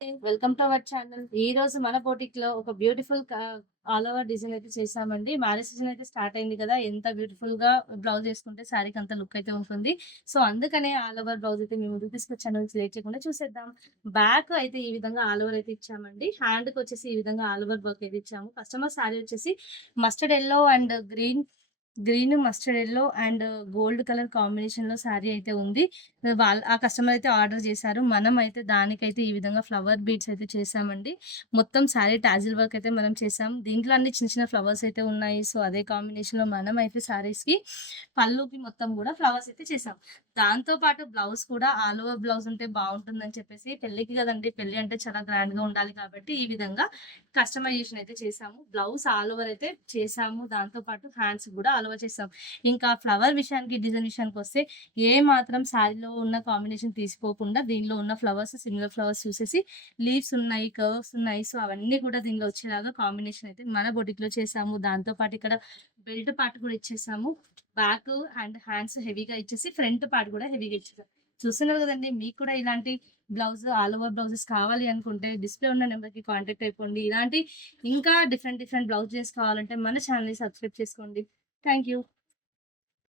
Welcome to our channel. ఈ రోజు మన బోటిక్‌లో ఒక బ్యూటిఫుల్ ఆల్ ఓవర్ డిజైన్ అయితే చేశామండి. మ్యారేజ్ సీజన్ అయితే స్టార్ట్ అయింది కదా! ఎంత బ్యూటిఫుల్‌గా బ్లౌజ్ ఏసుకుంటే శారీకి అంత లుక్ అయితే ఉంటుంది. సో, అందుకనే ఆల్ ఓవర్ బ్లౌజ్ అయితే మీ ముందుకు తీసుకొచ్చాను. లేట్ చేయకుండా చూసేద్దాం. బ్యాక్ అయితే ఈ విధంగా ఆల్ ఓవర్ అయితే ఇచ్చామండి. హ్యాండ్‌కొచ్చేసి ఈ విధంగా ఆల్ ఓవర్ వర్క్ అయితే ఇచ్చాము. కస్టమర్ శారీ వచ్చేసి mustard yellow and green, mustard yellow and gold colour కాంబినేషన్‌లో శారీ అయితే ఉంది. ఆ కస్టమర్ అయితే ఆర్డర్ చేశారు. మనమైతే దానికైతే ఈ విధంగా ఫ్లవర్ బీడ్స్ అయితే చేశామండి. మొత్తం శారీ టాజిల్ వర్క్ అయితే మనం చేసాం. దీంట్లో అన్ని చిన్న చిన్న ఫ్లవర్స్ అయితే ఉన్నాయి. సో, అదే కాంబినేషన్‌లో మనమైతే శారీస్‌కి పళ్ళుకి మొత్తం గూడా ఫ్లవర్స్ అయితే చేసాం. దాంతో పాటు బ్లౌజ్ కూడా ఆల్ ఓవర్ బ్లౌజ్ ఉంటే బావుంటుందని చెప్పేసి పెళ్ళికి గదండీ! పెళ్లి అంటే చాలా గ్రాండ్‌గా ఉండాలి కాబట్టి ఈ విధంగా కస్టమైజేషన్ అయితే చేసాము. బ్లౌజ్ ఆల్ ఓవర్ అయితే చేసాము. దాంతో పాటు హ్యాండ్స్ గూడా ఆల్ ఓవర్ చేసాం. ఇంకా ఫ్లవర్ విషయానికి, డిజైన్ విషయానికొస్తే ఏ మాత్రం శారీలో ఉన్న కాంబినేషన్ తీసిపోకుండా దీనిలో ఉన్న ఫ్లవర్స్ సిమిలర్ ఫ్లవర్స్ చూసేసి లీవ్స్ ఉన్నాయి, కర్వ్స్ ఉన్నాయి. సో, అవన్నీ కూడా దీనిలో వచ్చేలాగా కాంబినేషన్ అయితే మన బొటిక్‌లో చేసాము. దాంతో పాటు ఇక్కడ బెల్ట్ పార్ట్ కూడా ఇచ్చేసాము. బ్యాక్ అండ్ హ్యాండ్స్ హెవీగా ఇచ్చేసి ఫ్రంట్ పార్ట్ కూడా హెవీగా ఇచ్చేసాం. చూస్తున్నారు కదండీ! మీకు కూడా ఇలాంటి బ్లౌజ్ ఆల్ ఓవర్ బ్లౌజెస్ కావాలి అనుకుంటే డిస్‌ప్లే ఉన్న నంబర్‌కి కాంటాక్ట్ అయిపోండి. ఇలాంటి ఇంకా డిఫరెంట్ డిఫరెంట్ బ్లౌజెస్ కావాలంటే మన ఛానెల్‌ని సబ్స్క్రైబ్ చేసుకోండి. Thank you.